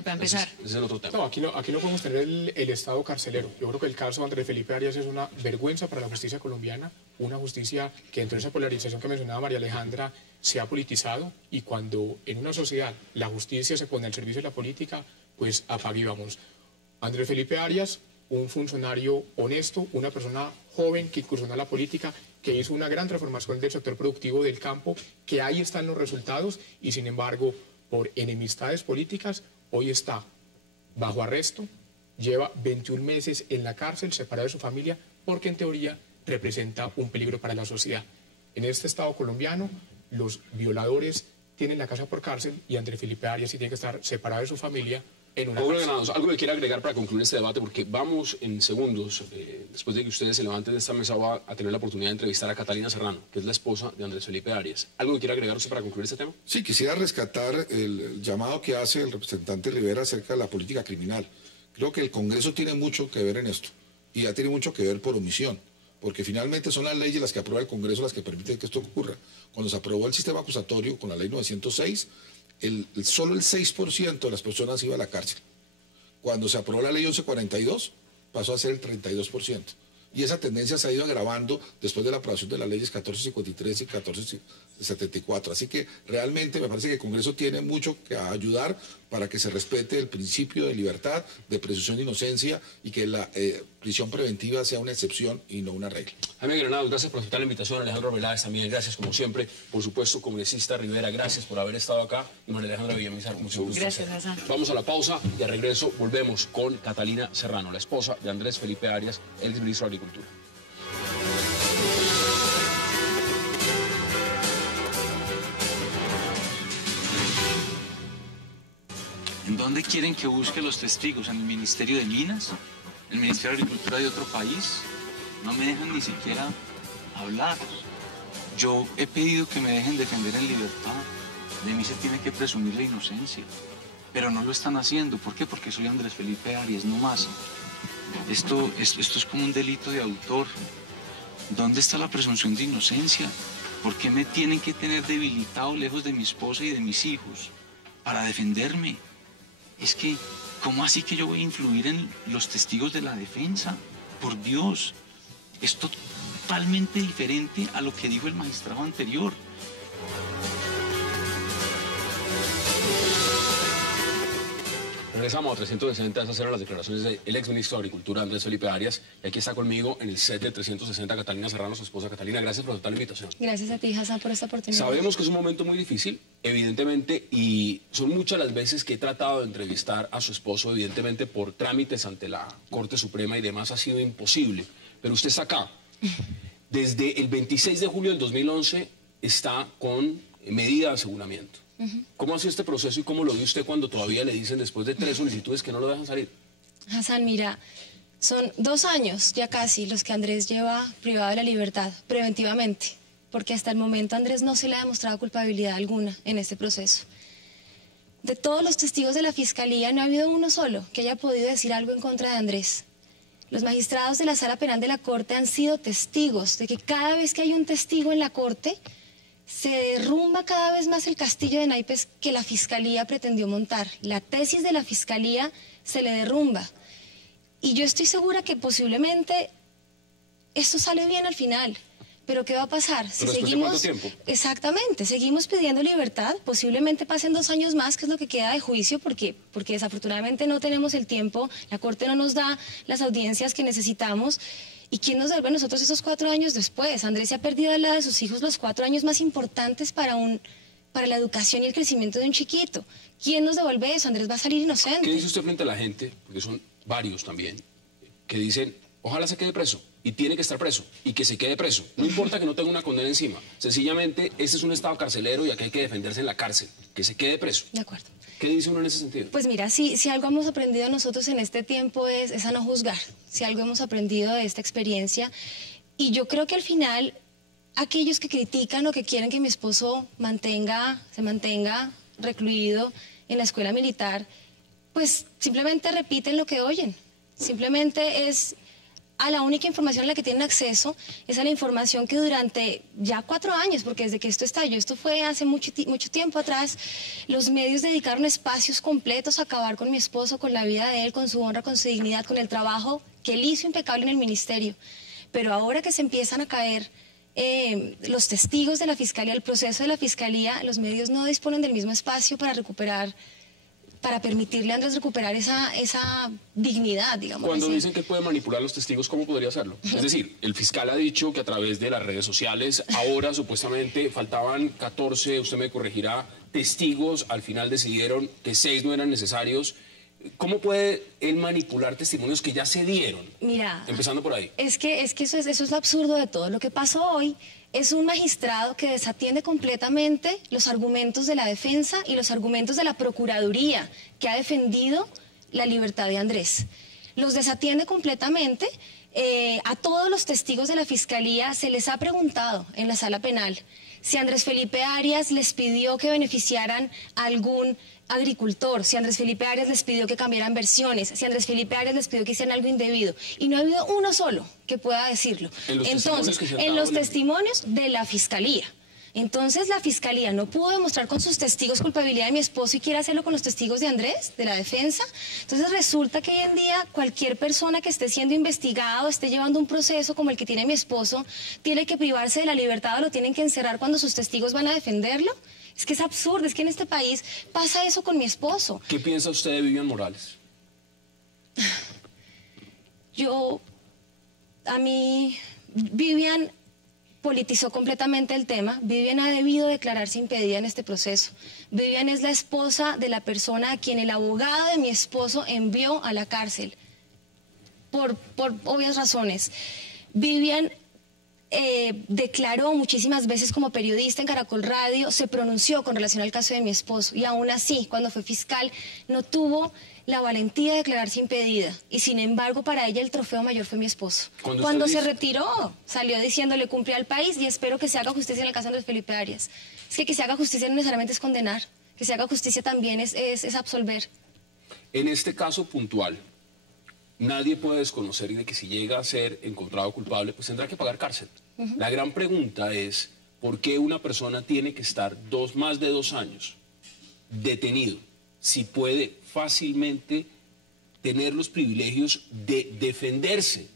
para empezar. Ese es el otro tema. No, aquí no podemos tener el Estado carcelero. Yo creo que el caso de Andrés Felipe Arias es una vergüenza para la justicia colombiana, una justicia que dentro de esa polarización que mencionaba María Alejandra se ha politizado, y cuando en una sociedad la justicia se pone al servicio de la política, pues apague y vamos. Andrés Felipe Arias un funcionario honesto, una persona joven que incursionó a la política, que hizo una gran transformación del sector productivo del campo, que ahí están los resultados y sin embargo, por enemistades políticas, hoy está bajo arresto, lleva 21 meses en la cárcel, separado de su familia, porque en teoría representa un peligro para la sociedad. En este Estado colombiano, los violadores tienen la casa por cárcel y Andrés Felipe Arias sí tiene que estar separado de su familia en una cárcel. Granados, algo que quiera agregar para concluir este debate, porque vamos en segundos, después de que ustedes se levanten de esta mesa, va a tener la oportunidad de entrevistar a Catalina Serrano, que es la esposa de Andrés Felipe Arias. ¿Algo que quiera agregar usted para concluir este tema? Sí, quisiera rescatar el llamado que hace el representante Rivera acerca de la política criminal. Creo que el Congreso tiene mucho que ver en esto, y ya tiene mucho que ver por omisión, porque finalmente son las leyes las que aprueba el Congreso las que permiten que esto ocurra. Cuando se aprobó el sistema acusatorio con la ley 906, solo el 6% de las personas iba a la cárcel. Cuando se aprobó la ley 1142, pasó a ser el 32%. Y esa tendencia se ha ido agravando después de la aprobación de las leyes 1453 y 1474. Así que realmente me parece que el Congreso tiene mucho que ayudar para que se respete el principio de libertad, de presunción de inocencia y que la prisión preventiva sea una excepción y no una regla. Jaime Granados, gracias por aceptar la invitación. Alejandro Veláez también, gracias como siempre. Por supuesto, congresista Rivera, gracias por haber estado acá. Y María Alejandra Villamizar, mucho gusto. Gracias, Hassan. Vamos a la pausa y al regreso volvemos con Catalina Serrano, la esposa de Andrés Felipe Arias, el exministro de Agricultura. ¿En dónde quieren que busque los testigos? ¿En el Ministerio de Minas? ¿En el Ministerio de Agricultura de otro país? No me dejan ni siquiera hablar. Yo he pedido que me dejen defender en libertad. De mí se tiene que presumir la inocencia. Pero no lo están haciendo. ¿Por qué? Porque soy Andrés Felipe Arias, no más. Esto es como un delito de autor. ¿Dónde está la presunción de inocencia? ¿Por qué me tienen que tener debilitado lejos de mi esposa y de mis hijos para defenderme? Es que, ¿cómo así que yo voy a influir en los testigos de la defensa? Por Dios, es totalmente diferente a lo que dijo el magistrado anterior. Regresamos a 360, esas eran las declaraciones del exministro de Agricultura, Andrés Felipe Arias, y aquí está conmigo en el set de 360 Catalina Serrano, su esposa. Catalina, gracias por aceptar la invitación. Gracias a ti, Hassan, por esta oportunidad. Sabemos que es un momento muy difícil, evidentemente, y son muchas las veces que he tratado de entrevistar a su esposo, evidentemente por trámites ante la Corte Suprema y demás ha sido imposible, pero usted está acá. Desde el 26 de julio del 2011 está con medida de aseguramiento. ¿Cómo ha sido este proceso y cómo lo ve usted cuando todavía le dicen después de 3 solicitudes que no lo dejan salir? Hassan, mira, son 2 años ya casi los que Andrés lleva privado de la libertad preventivamente, porque hasta el momento a Andrés no se le ha demostrado culpabilidad alguna en este proceso. De todos los testigos de la Fiscalía no ha habido uno solo que haya podido decir algo en contra de Andrés. Los magistrados de la Sala Penal de la Corte han sido testigos de que cada vez que hay un testigo en la Corte, se derrumba cada vez más el castillo de naipes que la Fiscalía pretendió montar. La tesis de la Fiscalía se le derrumba. Y yo estoy segura que posiblemente esto sale bien al final. Pero ¿qué va a pasar? Si seguimos, ¿cuánto tiempo? Exactamente, seguimos pidiendo libertad, posiblemente pasen 2 años más, que es lo que queda de juicio, porque desafortunadamente no tenemos el tiempo, la Corte no nos da las audiencias que necesitamos. ¿Y quién nos devuelve a nosotros esos 4 años después? Andrés se ha perdido al lado de sus hijos los 4 años más importantes para la educación y el crecimiento de un chiquito. ¿Quién nos devuelve eso? Andrés va a salir inocente. ¿Qué dice usted frente a la gente? Porque son varios también, que dicen, ojalá se quede preso, y tiene que estar preso, y que se quede preso. No importa que no tenga una condena encima. Sencillamente, este es un estado carcelero y aquí hay que defenderse en la cárcel. Que se quede preso. De acuerdo. ¿Qué dice uno en ese sentido? Pues mira, si algo hemos aprendido nosotros en este tiempo es a no juzgar. Si algo hemos aprendido de esta experiencia. Y yo creo que al final, aquellos que critican o que quieren que mi esposo se mantenga recluido en la escuela militar, pues simplemente repiten lo que oyen. Simplemente es a la única información a la que tienen acceso, es a la información que durante ya 4 años, porque desde que esto estalló, esto fue hace mucho tiempo atrás, los medios dedicaron espacios completos a acabar con mi esposo, con la vida de él, con su honra, con su dignidad, con el trabajo que él hizo impecable en el ministerio. Pero ahora que se empiezan a caer los testigos de la Fiscalía, el proceso de la Fiscalía, los medios no disponen del mismo espacio para recuperar para permitirle a Andrés recuperar esa dignidad, digamos. Cuando así. dicen que puede manipular a los testigos, ¿cómo podría hacerlo? Es decir, el fiscal ha dicho que a través de las redes sociales, ahora supuestamente faltaban 14, usted me corregirá, testigos, al final decidieron que 6 no eran necesarios. ¿Cómo puede él manipular testimonios que ya se dieron? Mira, empezando por ahí. Es que eso es lo absurdo de todo. Lo que pasó hoy es un magistrado que desatiende completamente los argumentos de la defensa y los argumentos de la Procuraduría, que ha defendido la libertad de Andrés. Los desatiende completamente. A todos los testigos de la Fiscalía se les ha preguntado en la sala penal si Andrés Felipe Arias les pidió que beneficiaran a algún agricultor, si Andrés Felipe Arias les pidió que cambiaran versiones, si Andrés Felipe Arias les pidió que hicieran algo indebido. Y no ha habido uno solo que pueda decirlo. Entonces, en los testimonios de la Fiscalía. Entonces, la Fiscalía no pudo demostrar con sus testigos culpabilidad de mi esposo y quiere hacerlo con los testigos de Andrés, de la defensa. Entonces, resulta que hoy en día cualquier persona que esté siendo investigado, esté llevando un proceso como el que tiene mi esposo, tiene que privarse de la libertad o lo tienen que encerrar cuando sus testigos van a defenderlo. Es que es absurdo, es que en este país pasa eso con mi esposo. ¿Qué piensa usted de Vivian Morales? A mí, Vivian politizó completamente el tema. Vivian ha debido declararse impedida en este proceso. Vivian es la esposa de la persona a quien el abogado de mi esposo envió a la cárcel, por obvias razones. Vivian declaró muchísimas veces como periodista en Caracol Radio, se pronunció con relación al caso de mi esposo y aún así, cuando fue fiscal, no tuvo la valentía de declararse impedida y sin embargo para ella el trofeo mayor fue mi esposo. Cuando se retiró, salió diciéndole cumplí al país y espero que se haga justicia en el caso de Andrés Felipe Arias. Es que se haga justicia no necesariamente es condenar, que se haga justicia también es absolver. En este caso puntual, nadie puede desconocer de que si llega a ser encontrado culpable, pues tendrá que pagar cárcel. La gran pregunta es, ¿por qué una persona tiene que estar más de 2 años detenido si puede fácilmente tener los privilegios de defenderse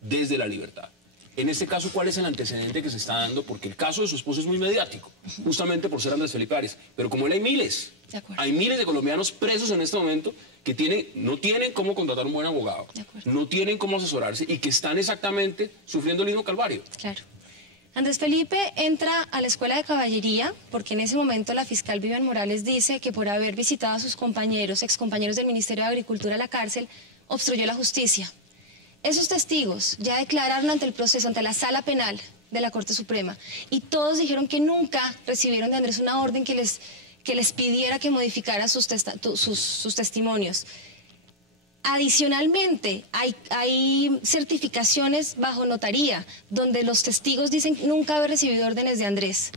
desde la libertad? En este caso, ¿cuál es el antecedente que se está dando? Porque el caso de su esposo es muy mediático, justamente por ser Andrés Felipe Arias. Pero como él hay miles de colombianos presos en este momento que no tienen cómo contratar un buen abogado, no tienen cómo asesorarse y que están exactamente sufriendo el mismo calvario. Claro. Andrés Felipe entra a la escuela de caballería porque en ese momento la fiscal Vivian Morales dice que por haber visitado a sus compañeros, excompañeros del Ministerio de Agricultura a la cárcel, obstruyó la justicia. Esos testigos ya declararon ante el proceso, ante la sala penal de la Corte Suprema, y todos dijeron que nunca recibieron de Andrés una orden que les pidiera que modificara sus testimonios. Adicionalmente, hay certificaciones bajo notaría donde los testigos dicen nunca haber recibido órdenes de Andrés.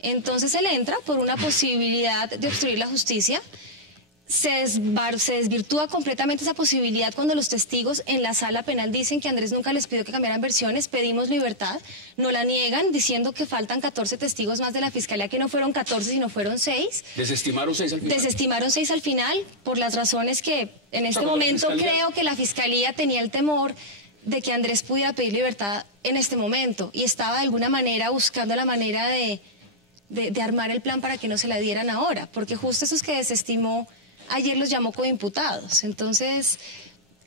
Entonces él entra por una posibilidad de obstruir la justicia. Se desvirtúa completamente esa posibilidad cuando los testigos en la sala penal dicen que Andrés nunca les pidió que cambiaran versiones, pedimos libertad, no la niegan diciendo que faltan 14 testigos más de la Fiscalía, que no fueron 14 sino fueron 6. ¿Desestimaron 6 al final? Desestimaron 6 al final por las razones que en este momento creo que la Fiscalía tenía el temor de que Andrés pudiera pedir libertad en este momento y estaba de alguna manera buscando la manera de armar el plan para que no se la dieran ahora, porque justo esos que desestimó ayer los llamó coimputados. Entonces,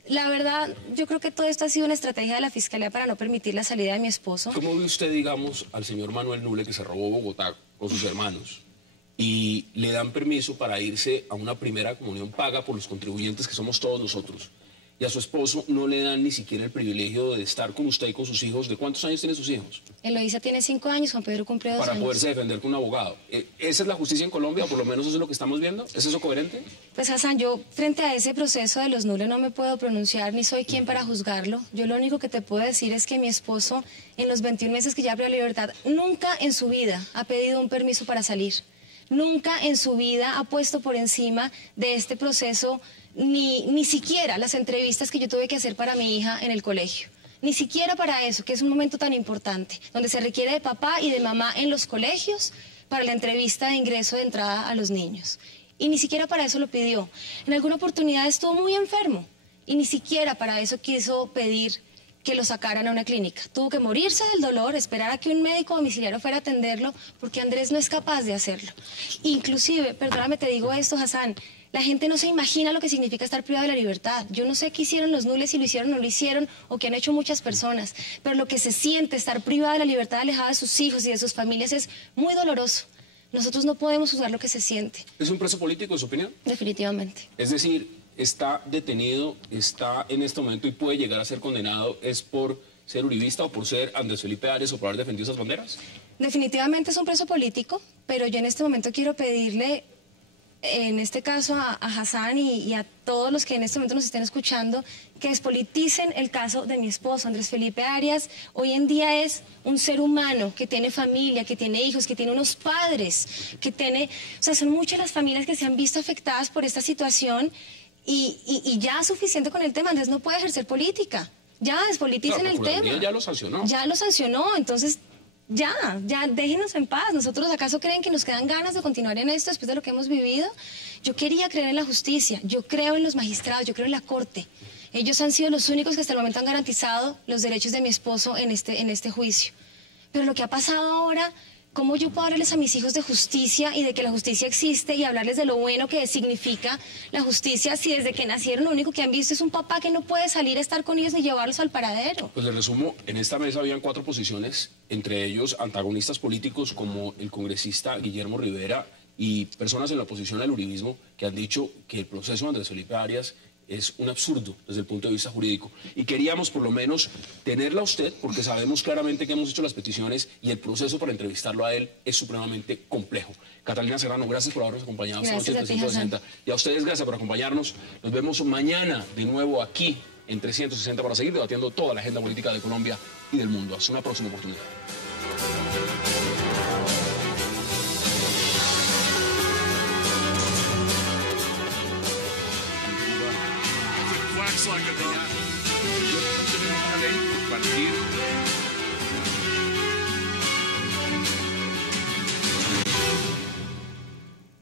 la verdad, yo creo que todo esto ha sido una estrategia de la Fiscalía para no permitir la salida de mi esposo. ¿Cómo ve usted, digamos, al señor Manuel Nule, que se robó Bogotá con sus hermanos, y le dan permiso para irse a una primera comunión paga por los contribuyentes que somos todos nosotros? Y a su esposo no le dan ni siquiera el privilegio de estar con usted y con sus hijos. ¿De cuántos años tienen sus hijos? Eloísa tiene 5 años, Juan Pedro cumple 2 años. Para poderse defender con un abogado. ¿Esa es la justicia en Colombia? ¿Por lo menos eso es lo que estamos viendo? ¿Es eso coherente? Pues, Hassan, yo frente a ese proceso de los Nule no me puedo pronunciar, ni soy quien para juzgarlo. Yo lo único que te puedo decir es que mi esposo, en los 21 meses que ya abrió la libertad, nunca en su vida ha pedido un permiso para salir. Nunca en su vida ha puesto por encima de este proceso ni siquiera las entrevistas que yo tuve que hacer para mi hija en el colegio. Ni siquiera para eso, que es un momento tan importante, donde se requiere de papá y de mamá en los colegios para la entrevista de ingreso de entrada a los niños. Y ni siquiera para eso lo pidió. En alguna oportunidad estuvo muy enfermo y ni siquiera para eso quiso pedir que lo sacaran a una clínica. Tuvo que morirse del dolor, esperar a que un médico domiciliario fuera a atenderlo, porque Andrés no es capaz de hacerlo. Inclusive, perdóname, te digo esto, Hassan, la gente no se imagina lo que significa estar privado de la libertad. Yo no sé qué hicieron los nules, si lo hicieron o no lo hicieron, o qué han hecho muchas personas, pero lo que se siente estar privado de la libertad, alejado de sus hijos y de sus familias, es muy doloroso. Nosotros no podemos juzgar lo que se siente. ¿Es un preso político, en su opinión? Definitivamente. Es decir, está detenido, está en este momento y puede llegar a ser condenado, ¿es por ser uribista o por ser Andrés Felipe Arias o por haber defendido esas banderas? Definitivamente es un preso político, pero yo en este momento quiero pedirle, en este caso a Hassan y a todos los que en este momento nos estén escuchando, que despoliticen el caso de mi esposo, Andrés Felipe Arias. Hoy en día es un ser humano que tiene familia, que tiene hijos, que tiene unos padres, que tiene... O sea, son muchas las familias que se han visto afectadas por esta situación y ya suficiente con el tema. Andrés no puede ejercer política. Ya, despoliticen el tema. Ya lo sancionó. Ya lo sancionó, entonces... Ya déjenos en paz. ¿Nosotros acaso creen que nos quedan ganas de continuar en esto después de lo que hemos vivido? Yo quería creer en la justicia, yo creo en los magistrados, yo creo en la corte. Ellos han sido los únicos que hasta el momento han garantizado los derechos de mi esposo en este juicio. Pero lo que ha pasado ahora, ¿cómo yo puedo hablarles a mis hijos de justicia y de que la justicia existe y hablarles de lo bueno que significa la justicia si desde que nacieron lo único que han visto es un papá que no puede salir a estar con ellos ni llevarlos al paradero? Pues les resumo, en esta mesa habían 4 posiciones, entre ellos antagonistas políticos como el congresista Guillermo Rivera y personas en la oposición al uribismo que han dicho que el proceso de Andrés Felipe Arias es un absurdo desde el punto de vista jurídico. Y queríamos por lo menos tenerla a usted, porque sabemos claramente que hemos hecho las peticiones y el proceso para entrevistarlo a él es supremamente complejo. Catalina Serrano, gracias por habernos acompañado esta noche en 360. Y a ustedes, gracias por acompañarnos. Nos vemos mañana de nuevo aquí en 360 para seguir debatiendo toda la agenda política de Colombia y del mundo. Hasta una próxima oportunidad. Like a tenemos una ley, compartir